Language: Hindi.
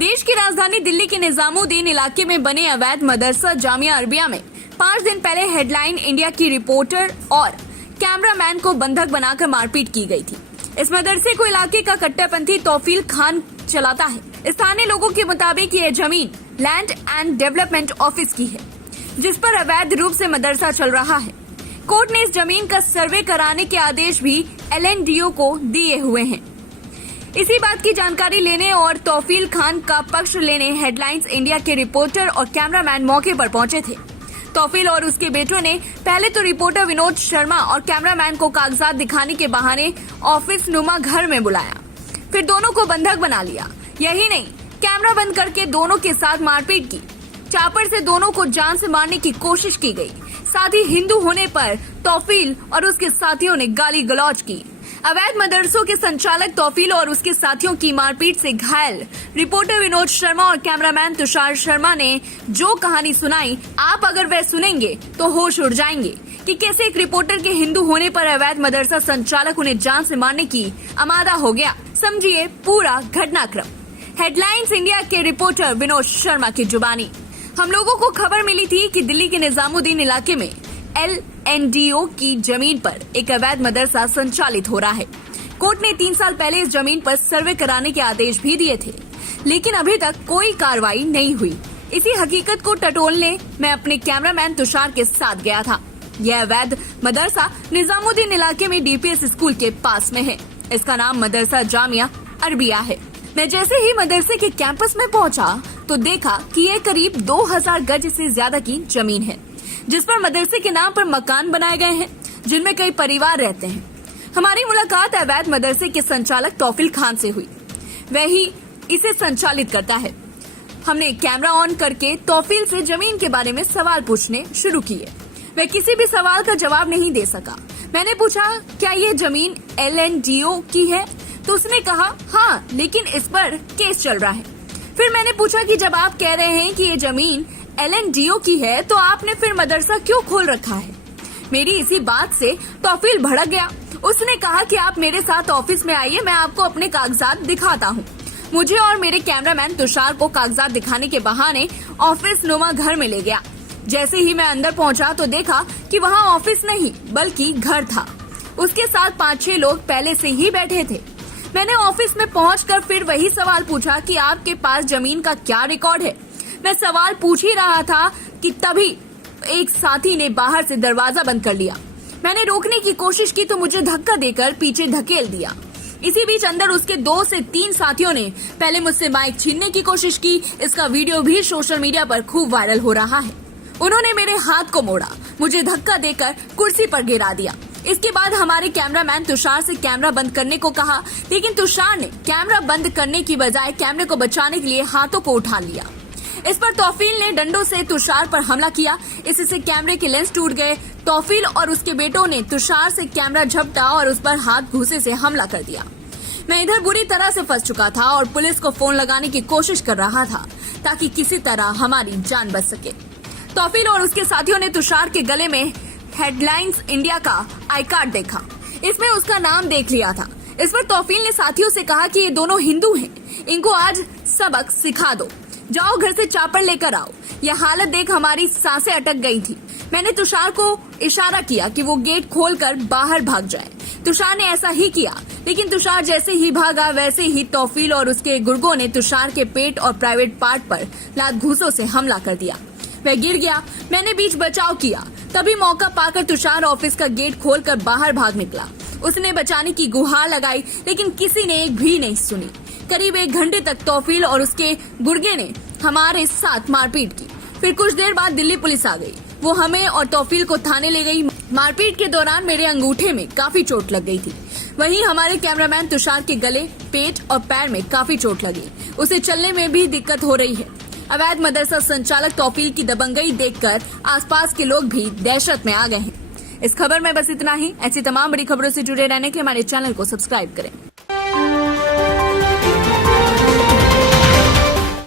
देश की राजधानी दिल्ली के निजामुद्दीन इलाके में बने अवैध मदरसा जामिया अरबिया में 5 दिन पहले हेडलाइन इंडिया की रिपोर्टर और कैमरामैन को बंधक बनाकर मारपीट की गई थी। इस मदरसे को इलाके का कट्टरपंथी तौफील खान चलाता है। स्थानीय लोगों के मुताबिक ये जमीन लैंड एंड डेवलपमेंट ऑफिस की है, जिस पर अवैध रूप से मदरसा चल रहा है। कोर्ट ने इस जमीन का सर्वे कराने के आदेश भी LNDO को दिए हुए हैं। इसी बात की जानकारी लेने और तौफील खान का पक्ष लेने हेडलाइंस इंडिया के रिपोर्टर और कैमरामैन मौके पर पहुंचे थे। तौफील और उसके बेटों ने पहले तो रिपोर्टर विनोद शर्मा और कैमरामैन को कागजात दिखाने के बहाने ऑफिस नुमा घर में बुलाया, फिर दोनों को बंधक बना लिया। यही नहीं, कैमरा बंद करके दोनों के साथ मारपीट की। चापर से दोनों को जान से मारने की कोशिश की गई। साथ ही हिंदू होने पर तौफील और उसके साथियों ने गाली गलौज की। अवैध मदरसों के संचालक तौफील और उसके साथियों की मारपीट से घायल रिपोर्टर विनोद शर्मा और कैमरामैन तुषार शर्मा ने जो कहानी सुनाई, आप अगर वह सुनेंगे तो होश उड़ जाएंगे कि कैसे एक रिपोर्टर के हिंदू होने पर अवैध मदरसा संचालक उन्हें जान से मारने की आमादा हो गया। समझिए पूरा घटनाक्रम। हेडलाइंस इंडिया के रिपोर्टर विनोद शर्मा की जुबानी। हम लोगों को खबर मिली थी कि दिल्ली के निजामुद्दीन इलाके में LNDO की जमीन पर एक अवैध मदरसा संचालित हो रहा है। कोर्ट ने 3 साल पहले इस जमीन पर सर्वे कराने के आदेश भी दिए थे, लेकिन अभी तक कोई कार्रवाई नहीं हुई। इसी हकीकत को टटोलने मैं अपने कैमरामैन तुषार के साथ गया था। यह अवैध मदरसा निजामुद्दीन इलाके में DPS स्कूल के पास में है। इसका नाम मदरसा जामिया अरबिया है। मैं जैसे ही मदरसे के कैंपस में पहुंचा तो देखा कि यह करीब 2000 गज से ज्यादा की जमीन है, जिस पर मदरसे के नाम पर मकान बनाए गए हैं, जिनमें कई परिवार रहते हैं। हमारी मुलाकात अवैध मदरसे के संचालक तौफील खान से हुई। वही इसे संचालित करता है। हमने कैमरा ऑन करके तौफील से जमीन के बारे में सवाल पूछने शुरू किए। वह किसी भी सवाल का जवाब नहीं दे सका। मैंने पूछा, क्या ये जमीन LNDO की है? तो उसने कहा, हाँ, लेकिन इस पर केस चल रहा है। फिर मैंने पूछा कि जब आप कह रहे हैं कि ये जमीन LNDO की है, तो आपने फिर मदरसा क्यों खोल रखा है? मेरी इसी बात से तौफील भड़क गया। उसने कहा कि आप मेरे साथ ऑफिस में आइए, मैं आपको अपने कागजात दिखाता हूँ। मुझे और मेरे कैमरामैन तुषार को कागजात दिखाने के बहाने ऑफिस नुमा घर में ले गया। जैसे ही मैं अंदर पहुंचा तो देखा कि वहाँ ऑफिस नहीं बल्कि घर था। उसके साथ 5-6 लोग पहले से ही बैठे थे। मैंने ऑफिस में पहुंचकर फिर वही सवाल पूछा कि आपके पास जमीन का क्या रिकॉर्ड है। मैं सवाल पूछ ही रहा था कि तभी एक साथी ने बाहर से दरवाजा बंद कर लिया। मैंने रोकने की कोशिश की तो मुझे धक्का देकर पीछे धकेल दिया। इसी बीच अंदर उसके 2 से 3 साथियों ने पहले मुझसे माइक छीनने की कोशिश की। इसका वीडियो भी सोशल मीडिया पर खूब वायरल हो रहा है। उन्होंने मेरे हाथ को मोड़ा, मुझे धक्का देकर कुर्सी पर गिरा दिया। इसके बाद हमारे कैमरामैन तुषार से कैमरा बंद करने को कहा, लेकिन तुषार ने कैमरा बंद करने की बजाय कैमरे को बचाने के लिए हाथों को उठा लिया। इस पर तौफील ने डंडों से तुषार पर हमला किया। इससे कैमरे के लेंस टूट गए। तौफील और उसके बेटों ने तुषार से कैमरा झपटा और उस पर हाथ घूसे से हमला कर दिया। मैं इधर बुरी तरह से फंस चुका था और पुलिस को फोन लगाने की कोशिश कर रहा था ताकि किसी तरह हमारी जान बच सके। तौफील और उसके साथियों ने तुषार के गले में हेडलाइंस इंडिया का आई कार्ड देखा। इसमें उसका नाम देख लिया था। इस पर तौफील ने साथियों से कहा कि ये दोनों हिंदू हैं, इनको आज सबक सिखा दो। जाओ घर से चापर लेकर आओ। यह हालत देख हमारी सांसें अटक गई थी। मैंने तुषार को इशारा किया कि वो गेट खोलकर बाहर भाग जाए। तुषार ने ऐसा ही किया, लेकिन तुषार जैसे ही भागा वैसे ही तौफील और उसके गुर्गों ने तुषार के पेट और प्राइवेट पार्ट पर लात घूसों से हमला कर दिया। वह गिर गया। मैंने बीच बचाव किया। तभी मौका पाकर तुषार ऑफिस का गेट खोलकर बाहर भाग निकला। उसने बचाने की गुहार लगाई, लेकिन किसी ने एक भी नहीं सुनी। करीब 1 घंटे तक तौफील और उसके गुर्गे ने हमारे साथ मारपीट की। फिर कुछ देर बाद दिल्ली पुलिस आ गई। वो हमें और तौफील को थाने ले गई। मारपीट के दौरान मेरे अंगूठे में काफी चोट लग गई थी। वहीं हमारे कैमरामैन तुषार के गले, पेट और पैर में काफी चोट लगी। उसे चलने में भी दिक्कत हो रही है। अवैध मदरसा संचालक तौफील की दबंगई देखकर आसपास के लोग भी दहशत में आ गए हैं। इस खबर में बस इतना ही। ऐसी तमाम बड़ी खबरों से जुड़े रहने के लिए हमारे चैनल को सब्सक्राइब करें।